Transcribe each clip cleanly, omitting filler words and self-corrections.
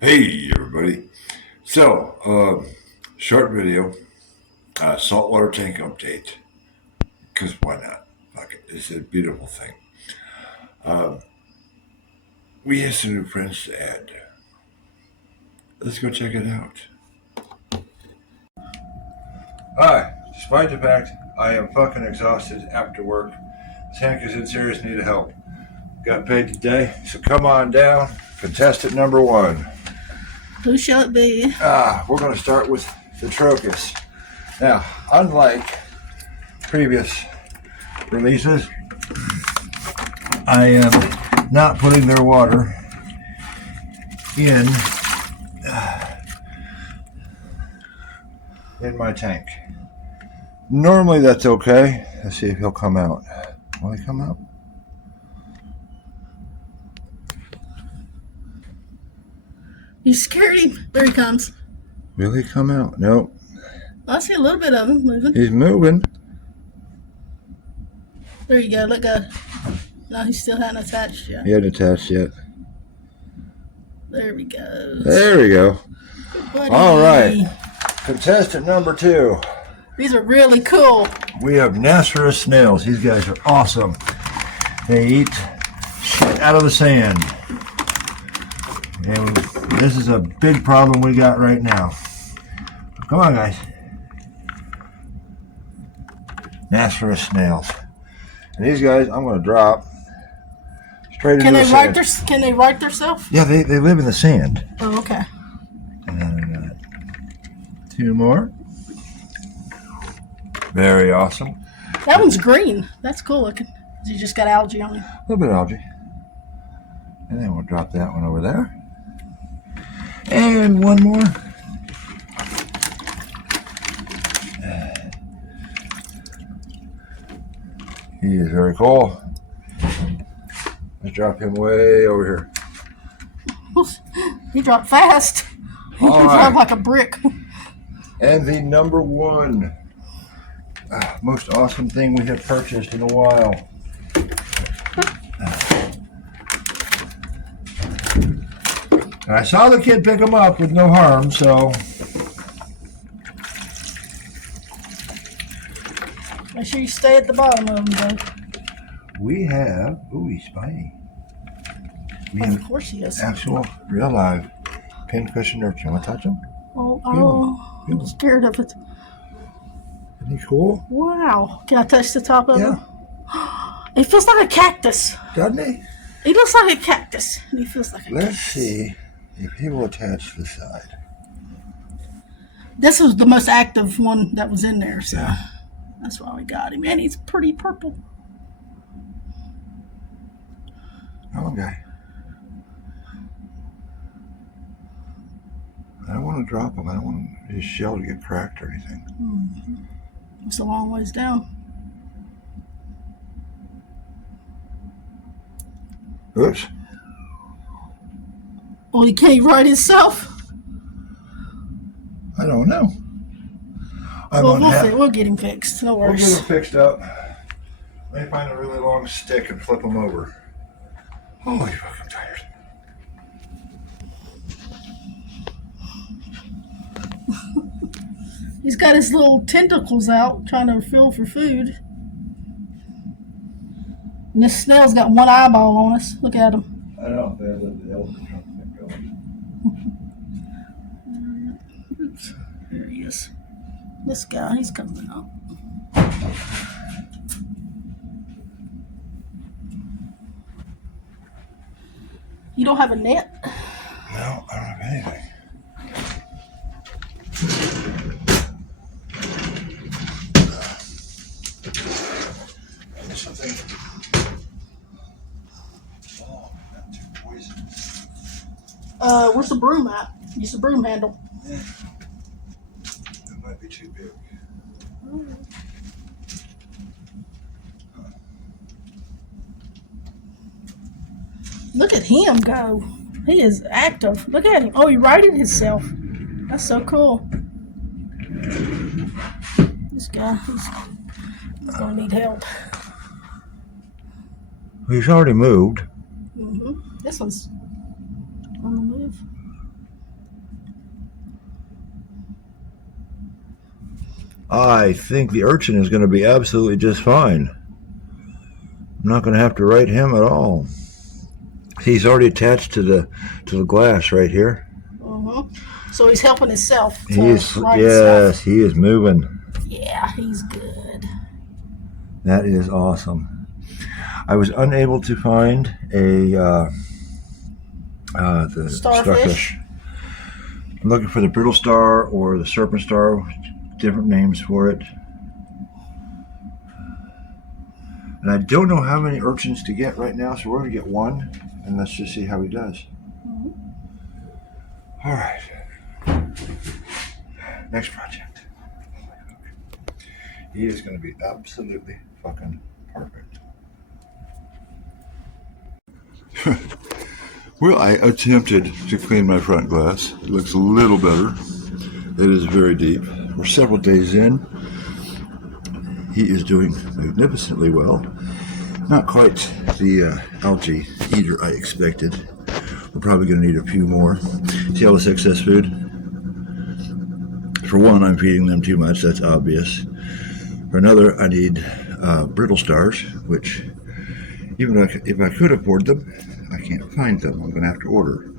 Hey everybody. Short video, saltwater tank update. Because why not? Fuck it. It's a beautiful thing. Uh, we have some new friends to add. Let's go check it out. Hi. Despite the fact I am fucking exhausted after work, the tank is in serious need of help. Got paid today, so come on down. Contestant number one. Who shall it be? We're going to start with the Trocus. Now, unlike previous releases, I am not putting their water in my tank. Normally that's okay. Let's see if he'll come out. Will he come out? You scared him. There he comes. Will he come out? No. I see a little bit of him moving. He's moving. There you go. Let go. No, he still hadn't attached yet. He hasn't attached yet. There we go. There we go. Buddy. All right. Contestant number two. These are really cool. We have Nasserus snails. These guys are awesome. They eat shit out of the sand. And this is a big problem we got right now. Come on, guys. Nasserus snails. And these guys, I'm going to drop straight into the sand. Can they right themselves? Yeah, they live in the sand. Oh, okay. And I got two more. Very awesome. That one's green. That's cool looking. You just got algae on it. A little bit of algae. And then we'll drop that one over there. And one more. He is very cool. Let's drop him way over here. He dropped fast. He dropped like a brick. And the number one most awesome thing we have purchased in a while. I saw the kid pick him up with no harm, so Make sure you stay at the bottom of them, though. we have, ooh, he's spiny. We Of have course he is. actual, real live pinfish and urchin. Want to touch him? Oh, I'm scared of it. Isn't he cool? Wow. Can I touch the top of Yeah. him? It feels like a cactus. Doesn't he? He looks like a cactus. And he feels like a Let's cactus. see if he will attach to the side. This was the most active one that was in there, so Yeah. that's why we got him. And he's pretty purple. Come on, guy. I don't want to drop him. I don't want his shell to get cracked or anything. Mm-hmm. It's a long ways down. Oops. Well, he can't right himself. I don't know. We'll get him fixed. No We'll worries. get him fixed up. Let me find a really long stick and flip him over. Holy fuck, I'm tired. He's got his little tentacles out trying to feel for food. And this snail's got one eyeball on us. Look at him. I don't know if they have the elephant trunk thing going. Oops. There he is. This guy, he's coming up. You don't have a net? No, I don't have anything. Something. Oh, not too poisonous. Where's the broom at? Use the broom handle. Yeah. That might be too big. Look at him go. He is active. Look at him. Oh, he righted himself. That's so cool. This guy, he's going to need help. He's already moved. Mm-hmm. This one's on the move. I think the urchin is going to be absolutely just fine. I'm not going to have to write him at all. He's already attached to the glass right here. Mm-hmm. So he's helping himself to He's write yes, himself. he is moving. Yeah, he's good. That is awesome. I was unable to find the Starfish. starfish. I'm looking for the brittle star or the serpent star, different names for it. And I don't know how many urchins to get right now, so we're going to get one, and let's just see how he does. Mm-hmm. All right. Next project. He is going to be absolutely fucking perfect. Well, I attempted to clean my front glass. It looks a little better. It is very deep. We're several days in. He is doing magnificently well. Not quite the algae eater I expected. We're probably going to need a few more. See all this excess food? For one, I'm feeding them too much. That's obvious. For another, I need brittle stars, which even if I could afford them, I can't find them. I'm going to have to order.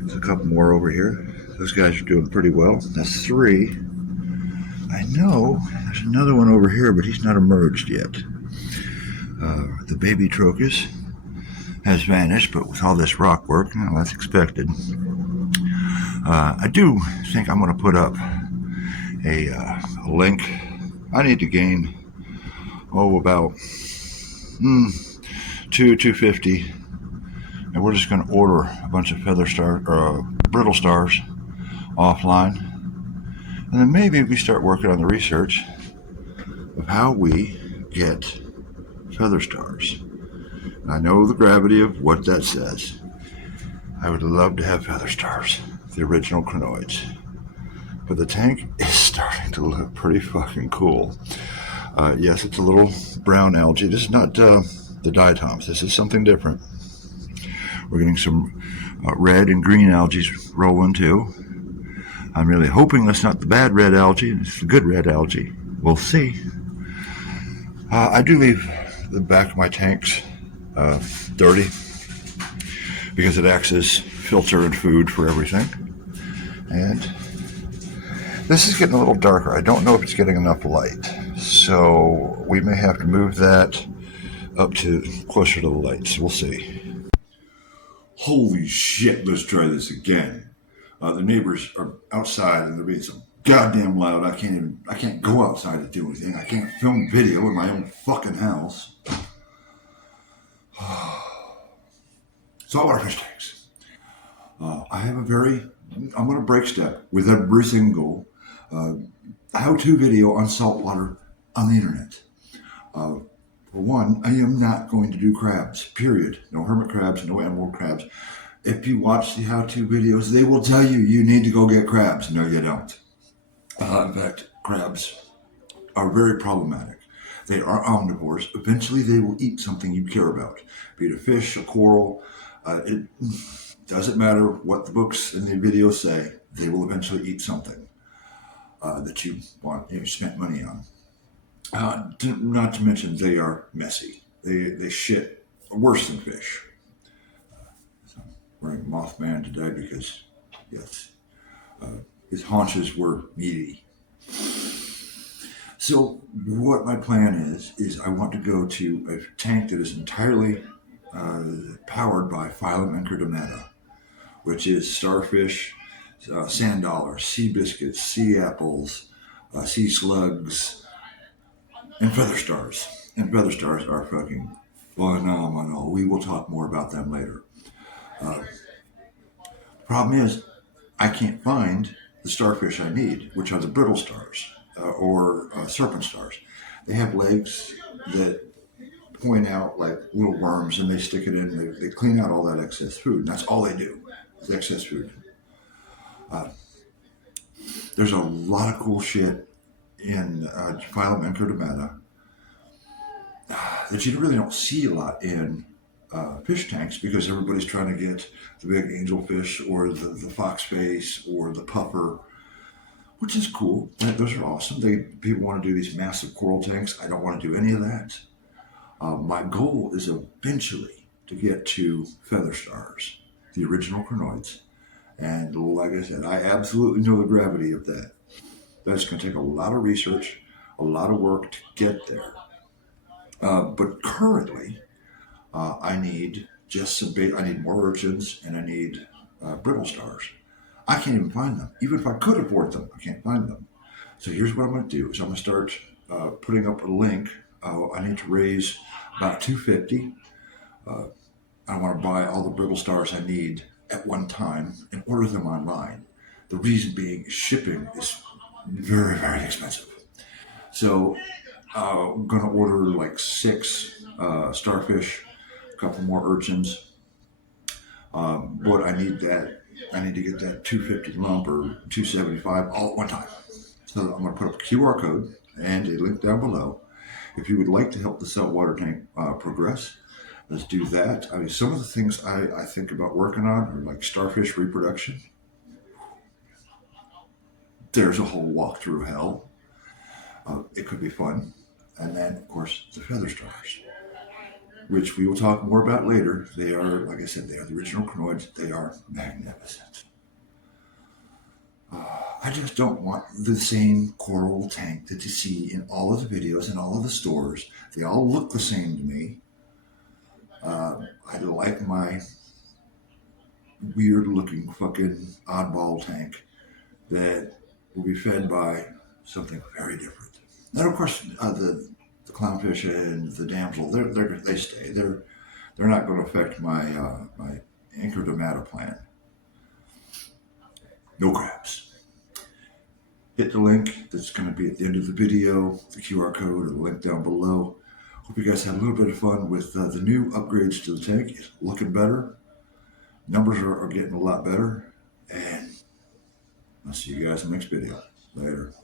There's a couple more over here. Those guys are doing pretty well. That's 3. I know there's another one over here, but he's not emerged yet. The baby Trocus has vanished, but with all this rock work, that's expected. I do think I'm going to put up a link. I need to gain, about 250, and we're just going to order a bunch of brittle stars offline, and then maybe we start working on the research of how we get feather stars. And I know the gravity of what that says. I would love to have feather stars, the original crinoids. But the tank is starting to look pretty fucking cool. Yes, it's a little brown algae. This is not the diatoms. This is something different. We're getting some red and green algae rolling too. I'm really hoping that's not the bad red algae. It's the good red algae. We'll see. I do leave the back of my tanks dirty because it acts as filter and food for everything. And this is getting a little darker. I don't know if it's getting enough light. So we may have to move that up to closer to the lights. We'll see. Holy shit, let's try this again. The neighbors are outside and they're being so goddamn loud. I can't go outside to do anything. I can't film video in my own fucking house. Saltwater fish tanks. I have I'm going to break step with every single how-to video on saltwater on the internet. For one, I am not going to do crabs, period. No hermit crabs, no emerald crabs. If you watch the how-to videos, they will tell you need to go get crabs. No, you don't. In fact, crabs are very problematic. They are omnivores. Eventually, they will eat something you care about, be it a fish, a coral. It doesn't matter what the books and the videos say. They will eventually eat something that you spent money on. Not to mention, they are messy. They shit worse than fish. So I'm wearing Mothman today because, yes, his haunches were meaty. So what my plan is I want to go to a tank that is entirely powered by Phylum Encherdemata, which is starfish, sand dollars, sea biscuits, sea apples, sea slugs, and feather stars. And feather stars are fucking phenomenal. We will talk more about them later. Problem is, I can't find the starfish I need, which are the brittle stars or serpent stars. They have legs that point out like little worms, and they stick it in. They clean out all that excess food, and that's all they do is excess food. There's a lot of cool shit in Phylum Encherdemata that you really don't see a lot in fish tanks because everybody's trying to get the big angelfish or the foxface or the puffer, which is cool. Those are awesome. People want to do these massive coral tanks. I don't want to do any of that. My goal is eventually to get to feather stars, the original crinoids. And like I said, I absolutely know the gravity of that. That's going to take a lot of research, a lot of work to get there. But currently, I need just some bait. I need more urchins and I need brittle stars. I can't even find them. Even if I could afford them, I can't find them. So here's what I'm going to do: is I'm going to start putting up a link. I need to raise about 250. I want to buy all the brittle stars I need at one time and order them online. The reason being, shipping is very, very expensive. So I'm going to order like 6 starfish, a couple more urchins. But I need to get that 250 lump or 275 all at one time. So I'm going to put up a QR code and a link down below. If you would like to help the saltwater tank progress, let's do that. I mean, some of the things I think about working on are like starfish reproduction. There's a whole walk through hell. It could be fun. And then, of course, the feather stars, which we will talk more about later. They are, like I said, they are the original crinoids. They are magnificent. I just don't want the same coral tank that you see in all of the videos and all of the stores. They all look the same to me. I like my weird looking fucking oddball tank that will be fed by something very different. And of course, the clownfish and the damsel, they stay. They're not going to affect my anchor plant. No crabs. Hit the link that's going to be at the end of the video, the QR code or the link down below. Hope you guys had a little bit of fun with the new upgrades to the tank. It's looking better. Numbers are getting a lot better. And I'll see you guys in the next video. Later.